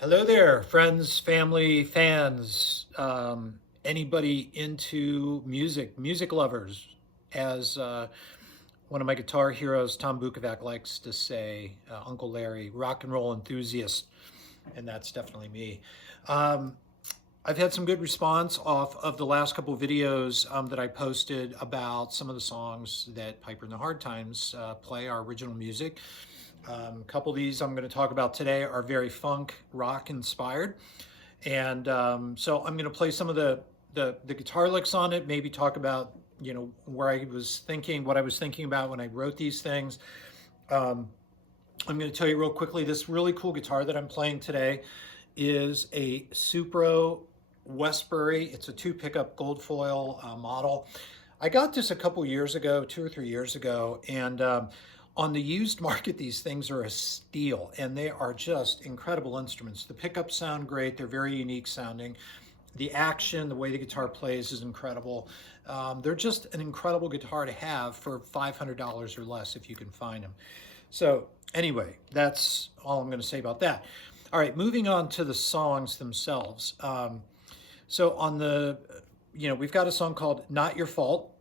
Hello there, friends, family, fans, anybody into music lovers. As one of my guitar heroes, Tom Bukovac, likes to say, Uncle Larry, rock and roll enthusiast, and that's definitely me. Um, I've had some good response off of the last couple of videos that I posted about some of the songs that Piper and the Hard Times play, our original music. A couple of these I'm going to talk about today are very funk rock inspired. And so I'm going to play some of the guitar licks on it, maybe talk about, where I was thinking, what I was thinking about when I wrote these things. I'm going to tell you real quickly, this really cool guitar that I'm playing today is a Supro Westbury. It's a 2 pickup gold foil model. I got this a couple years ago, 2 or 3 years ago, and on the used market, these things are a steal, and they are just incredible instruments. The pickups sound great. They're very unique sounding. The action, the way the guitar plays is incredible. They're just an incredible guitar to have for $500 or less if you can find them. So anyway, that's all I'm going to say about that. All right, moving on to the songs themselves. So on we've got a song called Not Your Fault,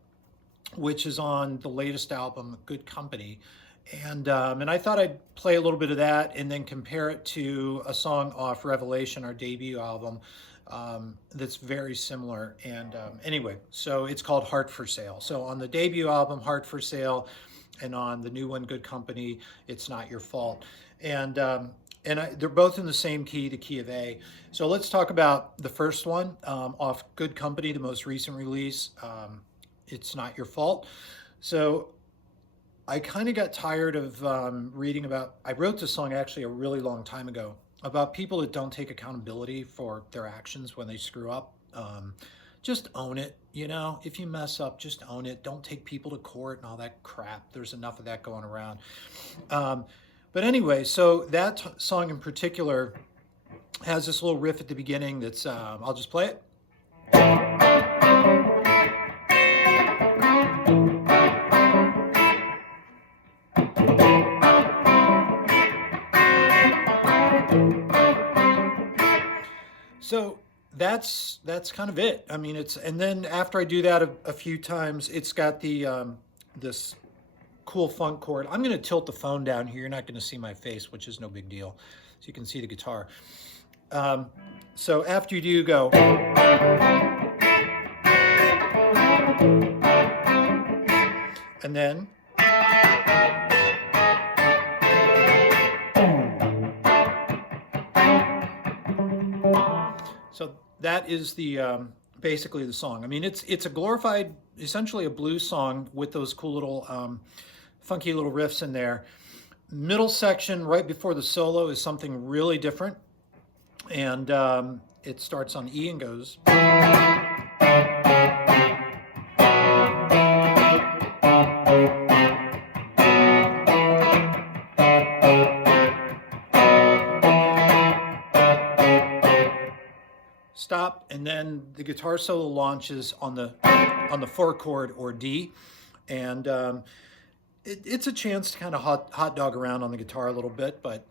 which is on the latest album, Good Company. And I thought I'd play a little bit of that and then compare it to a song off Revelation, our debut album, that's very similar. And anyway, so it's called Heart for Sale. So on the debut album, Heart for Sale, and on the new one, Good Company, It's Not Your Fault. And they're both in the same key, the key of A. So let's talk about the first one off Good Company, the most recent release, It's Not Your Fault. So I kind of got tired of reading about, I wrote this song actually a really long time ago, about people that don't take accountability for their actions when they screw up. Just own it, if you mess up, just own it. Don't take people to court and all that crap. There's enough of that going around. But anyway, so that song in particular has this little riff at the beginning that's, I'll just play it. So that's kind of it. I mean, and then after I do that a few times, it's got the this cool funk chord. I'm going to tilt the phone down here. You're not going to see my face, which is no big deal. So you can see the guitar. So after you do go, and then so that is the basically the song. I mean, it's a glorified, essentially a blues song with those cool little funky little riffs in there. Middle section right before the solo is something really different, and it starts on E and goes. Stop, and then the guitar solo launches on the 4 chord or D, and it's a chance to kind of hot dog around on the guitar a little bit, but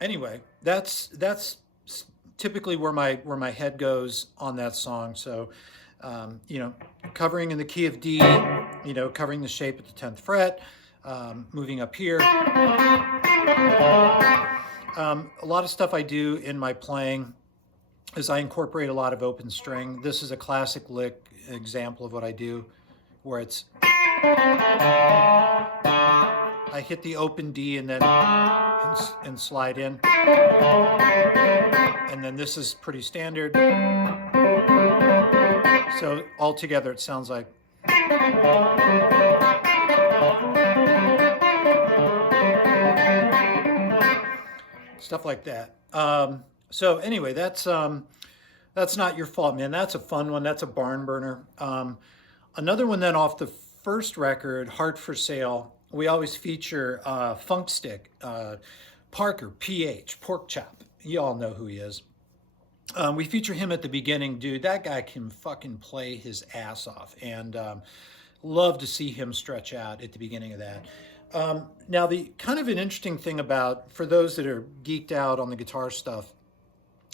anyway, that's typically where my head goes on that song. So covering in the key of D, covering the shape at the 10th fret, moving up here. A lot of stuff I do in my playing is I incorporate a lot of open string. This is a classic lick example of what I do, where it's I hit the open D and then and slide in, and then this is pretty standard. So altogether, it sounds like. Stuff like that. So anyway, that's Not Your Fault, man. That's a fun one. That's a barn burner. Another one then off the first record, Heart for Sale, we always feature Funk Stick, Parker, PH, Pork Chop. You all know who he is. We feature him at the beginning. Dude, that guy can fucking play his ass off. And love to see him stretch out at the beginning of that. Now, the kind of an interesting thing about, for those that are geeked out on the guitar stuff,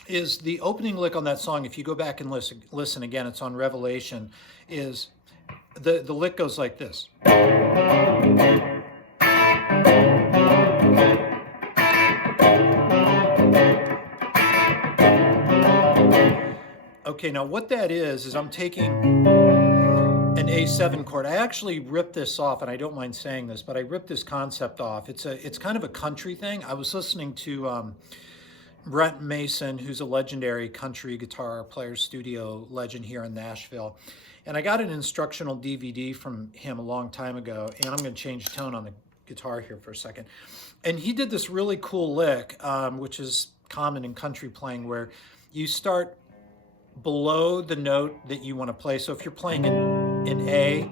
is the opening lick on that song. If you go back and listen again, it's on Revelation, is the lick goes like this. Okay, now what that is I'm taking an A7 chord. I actually ripped this off, and I don't mind saying this, but I ripped this concept off. It's kind of a country thing. I was listening to Brent Mason, who's a legendary country guitar player, studio legend here in Nashville. And I got an instructional DVD from him a long time ago, and I'm going to change tone on the guitar here for a second. And he did this really cool lick, which is common in country playing, where you start below the note that you want to play. So if you're playing in A,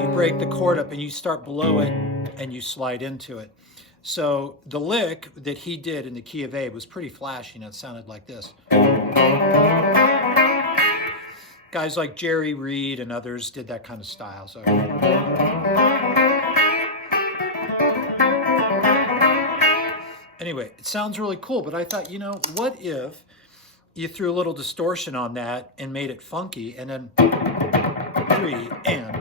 you break the chord up and you start below it and you slide into it. So the lick that he did in the key of A was pretty flashy, and it sounded like this. Guys like Jerry Reed and others did that kind of style. So anyway, it sounds really cool, but I thought, you know, what if you threw a little distortion on that and made it funky, and then 3 and.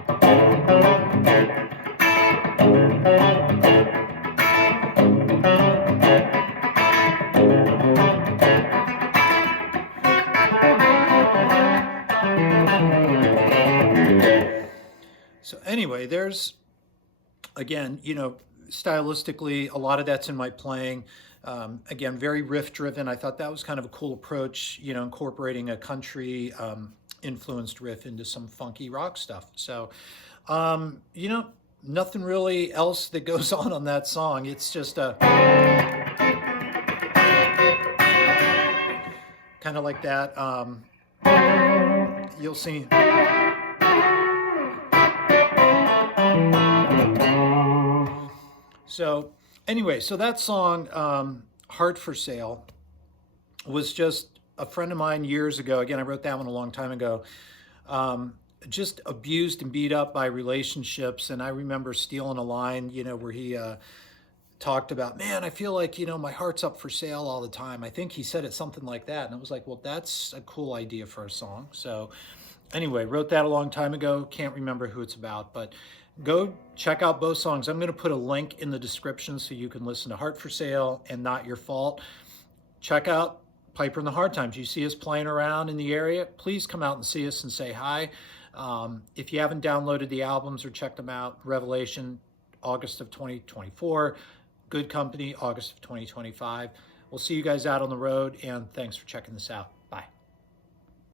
So anyway, there's, again, you know, stylistically, a lot of that's in my playing. Again, very riff driven. I thought that was kind of a cool approach, you know, incorporating a country influenced riff into some funky rock stuff. So, you know, nothing really else that goes on that song. It's just a kind of like that. You'll see. So anyway, so that song, Heart for Sale, was just a friend of mine years ago. Again, I wrote that one a long time ago. Just abused and beat up by relationships. And I remember stealing a line, you know, where he talked about, man, I feel like, you know, my heart's up for sale all the time. I think he said it something like that. And I was like, well, that's a cool idea for a song. So anyway, wrote that a long time ago. Can't remember who it's about, but go check out both songs. I'm going to put a link in the description so you can listen to Heart for Sale and Not Your Fault. Check out Piper in the Hard Times. You see us playing around in the area, please come out and see us and say hi. If you haven't downloaded the albums or checked them out, Revelation, August of 2024. Good Company, August of 2025. We'll see you guys out on the road, and thanks for checking this out.